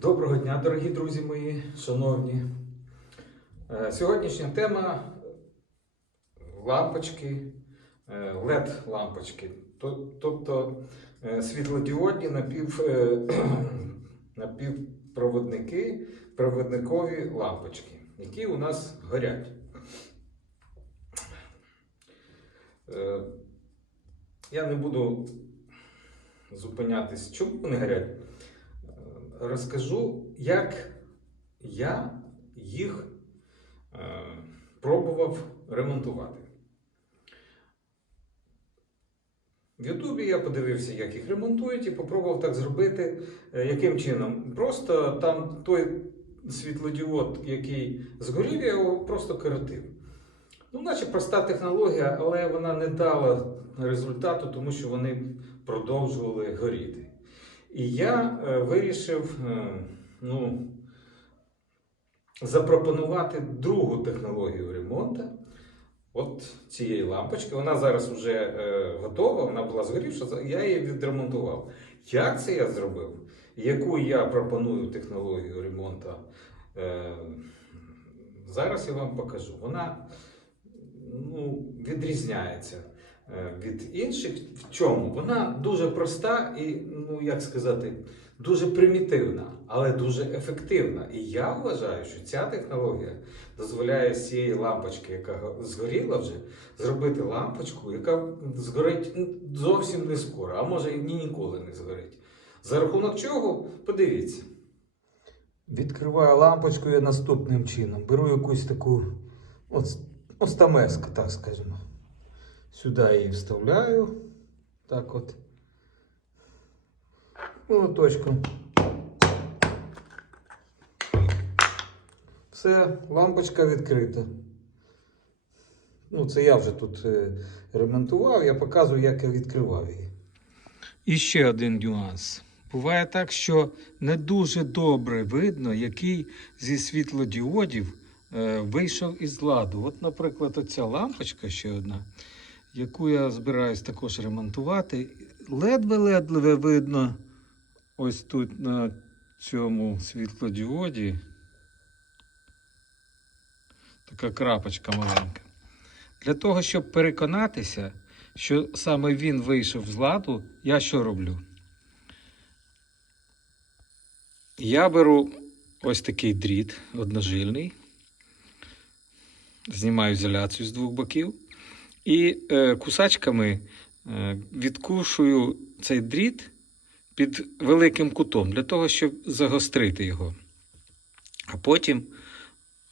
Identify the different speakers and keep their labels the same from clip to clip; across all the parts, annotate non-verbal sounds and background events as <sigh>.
Speaker 1: Доброго дня, дорогі друзі мої, шановні. Е, Сьогоднішня тема лампочки, LED-лампочки, тобто е, світлодіодні напів, е, <clears throat> напівпроводники, проводникові лампочки, які у нас горять. Е, Я не буду зупинятись, чому вони горять. Розкажу, як я їх е, пробував ремонтувати. В Ютубі я подивився, як їх ремонтують, і попробував так зробити. Е, яким чином? Просто там той світлодіод, який згорів, я його просто коротив. Ну, наче проста технологія, але вона не дала результату, тому що вони продовжували горіти. І я е, вирішив е, ну, запропонувати другу технологію ремонту. От цієї лампочки. Вона зараз вже е, готова, вона була згорівша, я її відремонтував. Як це я зробив? Яку я пропоную технологію ремонту? Зараз я вам покажу. Вона ну, відрізняється від інших. В чому? Вона дуже проста і, ну як сказати, дуже примітивна, але дуже ефективна. І я вважаю, що ця технологія дозволяє з цієї лампочки, яка згоріла вже, зробити лампочку, яка згорить зовсім не скоро, а може і ні ніколи не згорить. За рахунок чого? Подивіться. Відкриваю лампочку я наступним чином. Беру якусь таку остамеску, так скажемо. Сюди її вставляю. Так от. Молоточком. Все, лампочка відкрита. Ну, це я вже тут е, ремонтував, я показую, як я відкривав її. І ще один нюанс. Буває так, що не дуже добре видно, який зі світлодіодів е, вийшов із ладу. От, наприклад, оця лампочка ще одна, яку я збираюсь також ремонтувати. Ледве-ледве видно ось тут на цьому світлодіоді. Така крапочка маленька. Для того, щоб переконатися, що саме він вийшов з ладу, я що роблю? Я беру ось такий дріт одножильний, знімаю ізоляцію з двох боків і е, кусачками е, відкушую цей дріт під великим кутом для того, щоб загострити його. А потім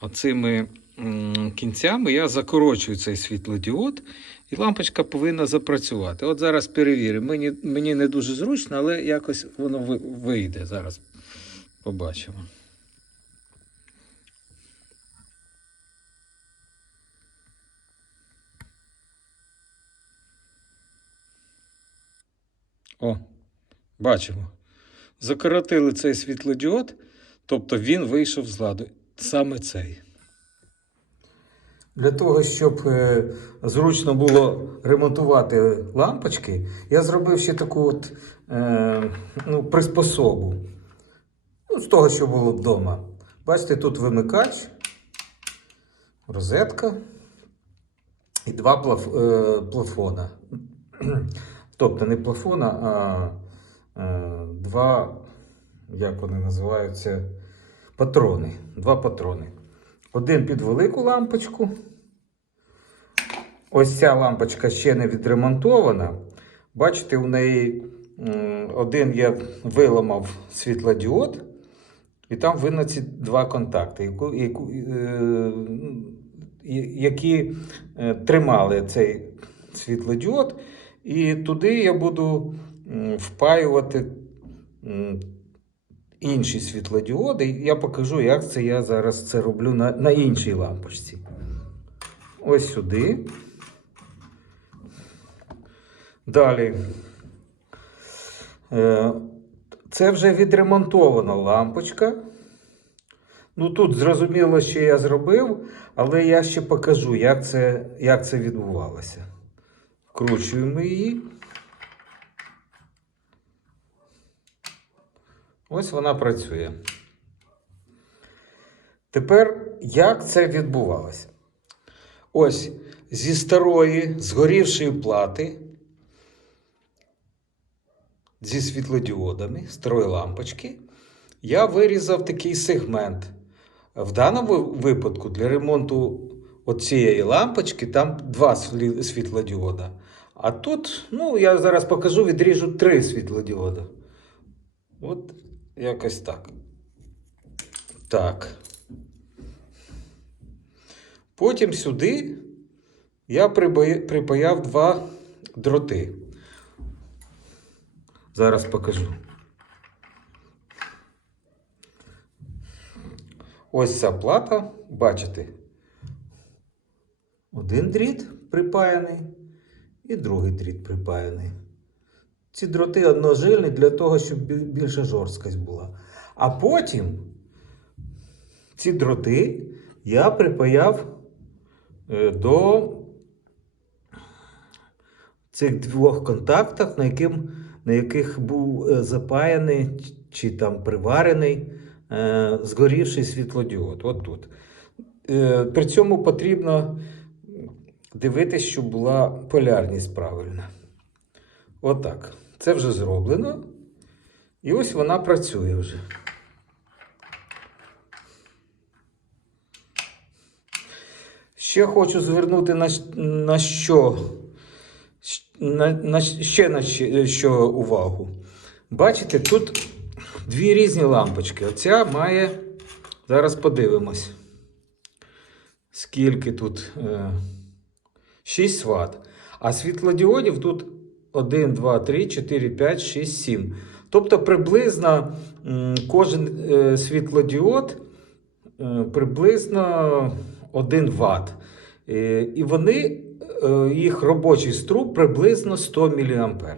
Speaker 1: оцими м, кінцями я закорочую цей світлодіод, і лампочка повинна запрацювати. От зараз перевіримо. Мені, мені не дуже зручно, але якось воно вийде. Зараз побачимо. О, бачимо. Закоротили цей світлодіод, тобто він вийшов з ладу. Саме цей. Для того, щоб е, зручно було ремонтувати лампочки, я зробив ще таку от, е, ну, приспособу. Ну, з того, що було вдома. Бачите, тут вимикач, розетка і два е, плафона. Тобто не плафона, а е, два, як вони називаються, патрони. Два патрони. Один під велику лампочку. Ось ця лампочка ще не відремонтована. Бачите, у неї один я виламав світлодіод, і там видно ці два контакти, е, які е, тримали цей світлодіод. І туди я буду впаювати інші світлодіоди. Я покажу, як це я зараз це роблю на, на іншій лампочці. Ось сюди. Далі. Е, Це вже відремонтована лампочка. Ну тут зрозуміло, що я зробив, але я ще покажу, як це, як це відбувалося. Вкручуємо її. Ось вона працює. Тепер як це відбувалося? Ось зі старої згорівшої плати, зі світлодіодами, старої лампочки, я вирізав такий сегмент. В даному випадку для ремонту оцієї лампочки там два світлодіода. А тут, ну, я зараз покажу, відріжу три світлодіода. От якось так. Так. Потім сюди я припаяв два дроти. Зараз покажу. Ось ця плата, бачите. Один дріт припаяний і другий дріт припаяний. Ці дроти одножильні для того, щоб більша жорсткость була. А потім ці дроти я припаяв е, до цих двох контактах, на, яким, на яких був е, запаяний чи там приварений е, згорівший світлодіод. От тут. При цьому потрібно дивитися, щоб була полярність правильна. Отак. Це вже зроблено. І ось вона працює вже. Ще хочу звернути на, на що на, на, ще на що увагу. Бачите, тут дві різні лампочки. Оця має. Зараз подивимось. Скільки тут? Е, 6 Вт. А світлодіодів тут 1, 2, 3, 4, 5, 6, 7. Тобто приблизно кожен е, світлодіод е, приблизно 1 Вт. Е, І вони, їх робочий струм приблизно 100 мА.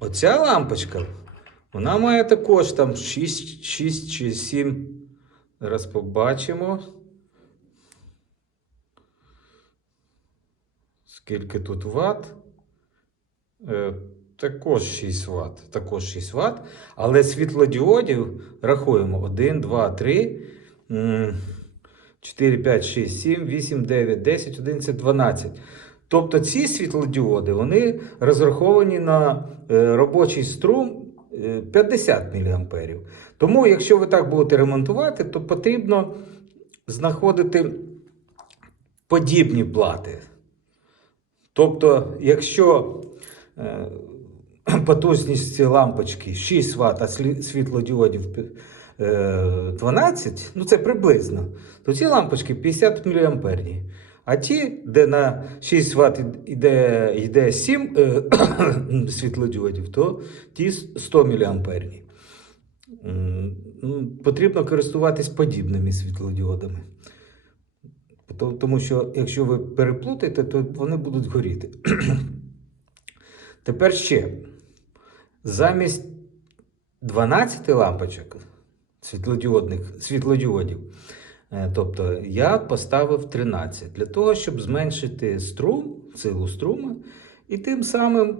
Speaker 1: Оця лампочка, вона має також там 6, 6 чи 7. Зараз побачимо. Скільки тут ватт? Е, також 6 Вт. Також 6 Вт. Але світлодіодів рахуємо 1, 2, 3, 4, 5, 6, 7, 8, 9, 10, 11, 12. Тобто ці світлодіоди вони розраховані на е, робочий струм е, 50 мА. Тому, якщо ви так будете ремонтувати, то потрібно знаходити подібні плати. Тобто, якщо е, <clears throat> потужність лампочки 6 Вт, а світлодіодів е, 12, ну це приблизно, то ці лампочки 50 мА. А ті, де на 6 Вт йде, йде 7 е, <clears throat> світлодіодів, то ті 100 мА. Ну, Потрібно користуватись подібними світлодіодами. То- Тому що якщо ви переплутаєте, то вони будуть горіти. <clears throat> Тепер ще. Замість 12 лампочок світлодіодних, світлодіодів, е, тобто я поставив 13 для того, щоб зменшити струм, силу струму, і тим самим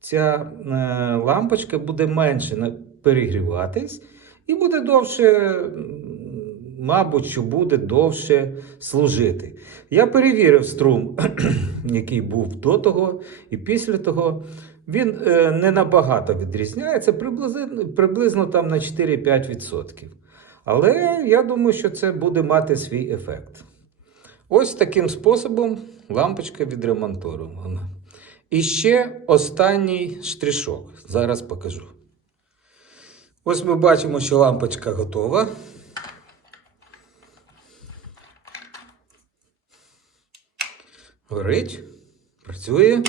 Speaker 1: ця е, лампочка буде менше перегріватись і буде довше, мабуть, що буде довше служити. Я перевірив струм, <clears throat> який був до того і після того. Він е, не набагато відрізняється, приблизно, приблизно там на 4-5%. Але я думаю, що це буде мати свій ефект. Ось таким способом лампочка відремонтована. І ще останній штришок. Зараз покажу. Ось ми бачимо, що лампочка готова. Горить, працює.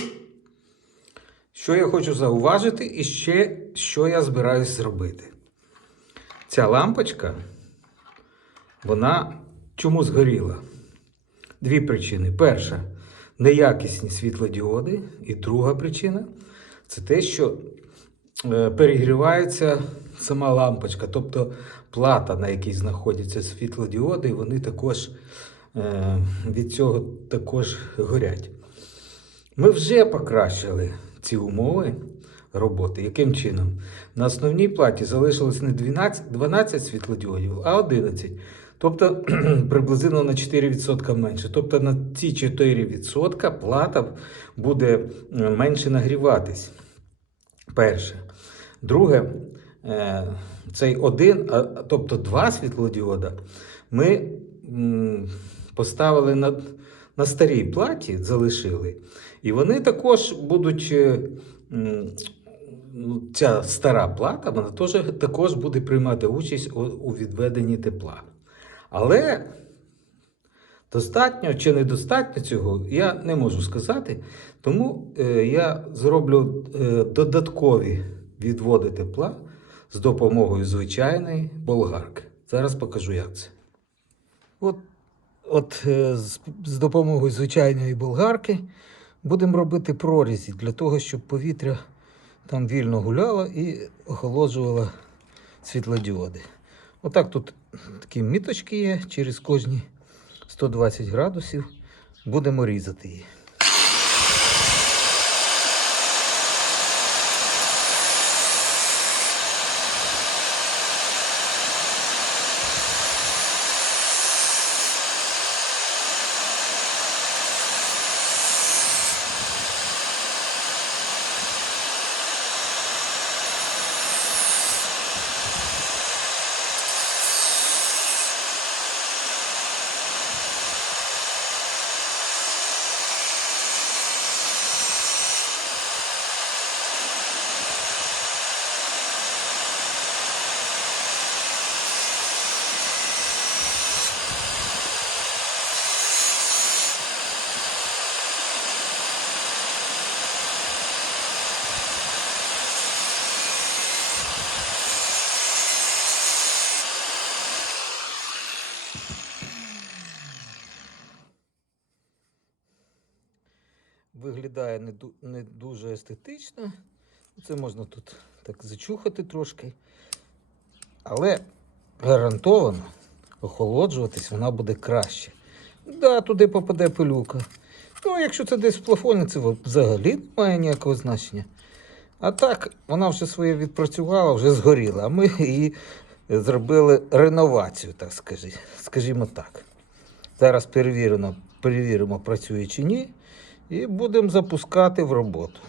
Speaker 1: Що я хочу зауважити, і ще що я збираюсь зробити. Ця лампочка, вона чому згоріла? Дві причини. Перша неякісні світлодіоди. І друга причина це те, що е, перегрівається сама лампочка, тобто плата, на якій знаходяться світлодіоди, вони також від цього також горять. Ми вже покращили ці умови,
Speaker 2: роботи. Яким чином? На основній платі залишилось не 12, 12 світлодіодів, а 11. Тобто <clears throat> приблизно на 4% менше. Тобто на ці 4% плата буде е, менше нагріватись. Перше. Друге, е, цей один, тобто два світлодіода, ми поставили на, на старій платі, залишили. І вони також будуть. е, ну, Ця стара плата вона теж, також буде приймати участь у, у відведенні тепла. Але достатньо чи недостатньо цього, я не можу сказати. Тому е, я зроблю е, додаткові відводи тепла з допомогою звичайної болгарки. Зараз покажу, як це. От, от е, з, з допомогою звичайної болгарки будемо робити прорізі для того, щоб повітря там вільно гуляло і охолоджувало світлодіоди. Отак тут такі міточки є через кожні 120 градусів. Будемо різати її. Виглядає не, не дуже естетично. Це можна тут так зачухати трошки. Але гарантовано охолоджуватись вона буде краще. Да, туди попаде пилюка. Ну, якщо це десь в плафоні, це взагалі не має ніякого значення. А так, вона вже своє відпрацювала, вже згоріла. А ми її зробили реновацію, так скажи, скажімо так. Зараз перевірено, перевіримо, працює чи ні, і будемо запускати в роботу.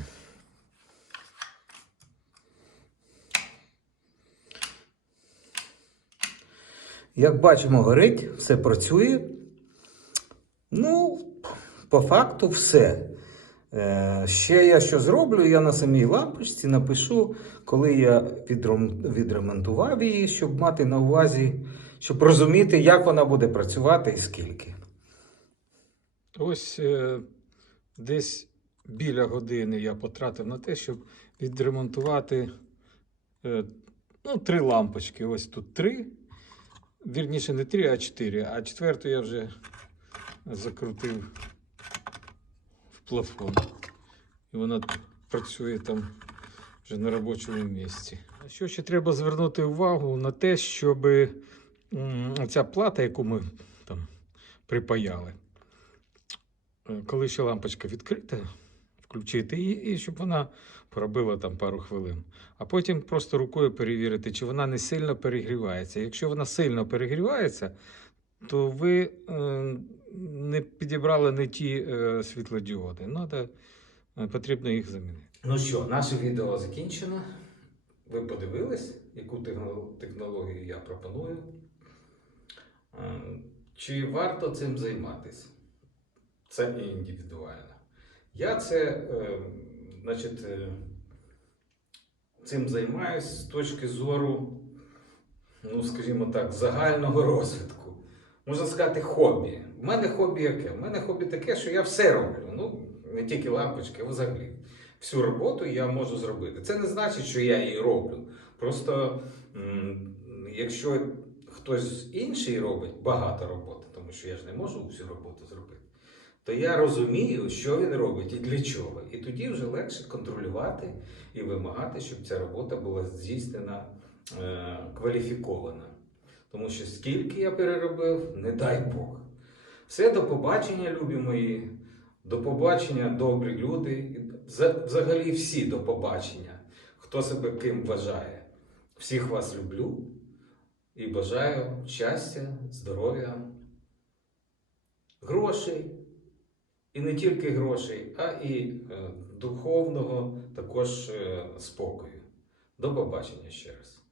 Speaker 2: Як бачимо, горить, все працює. Ну, по факту, все. Е, ще я що зроблю, я на самій лампочці напишу, коли я відремонтував її, щоб мати на увазі, щоб розуміти, як вона буде працювати і скільки.
Speaker 3: Ось е, десь біля години я потратив на те, щоб відремонтувати е, ну, три лампочки. Ось тут три. Вірніше, не три, а чотири. А четверту я вже закрутив в плафон. І вона працює там вже на робочому місці. Що ще треба звернути увагу на те, щоб ця плата, яку ми там припаяли, коли ще лампочка відкрита, включити її, і щоб вона поробила там пару хвилин. А потім просто рукою перевірити, чи вона не сильно перегрівається. Якщо вона сильно перегрівається, то ви е, не підібрали не ті е, світлодіоди. Надо, е, потрібно їх замінити.
Speaker 1: Ну що, наше відео закінчено. Ви подивились, яку технологію я пропоную. Е, Чи варто цим займатися? Це індивідуально. Я це, е, значить, е, цим займаюсь з точки зору, ну, скажімо так, загального розвитку. Можна сказати, хобі. У мене хобі яке? У мене хобі таке, що я все роблю. Ну, не тільки лампочки, а взагалі. Всю роботу я можу зробити. Це не значить, що я її роблю. Просто якщо хтось інший робить багато роботи, тому що я ж не можу всю роботу зробити, то я розумію, що він робить і для чого. І тоді вже легше контролювати і вимагати, щоб ця робота була здійснена е, кваліфікована. Тому що скільки я переробив, не дай Бог. Все, до побачення, любі мої. До побачення, добрі люди. Взагалі всі до побачення. хто себе ким вважає. Всіх вас люблю і бажаю щастя, здоров'я, грошей. І не тільки грошей, а і е, духовного також е, спокою. До побачення ще раз.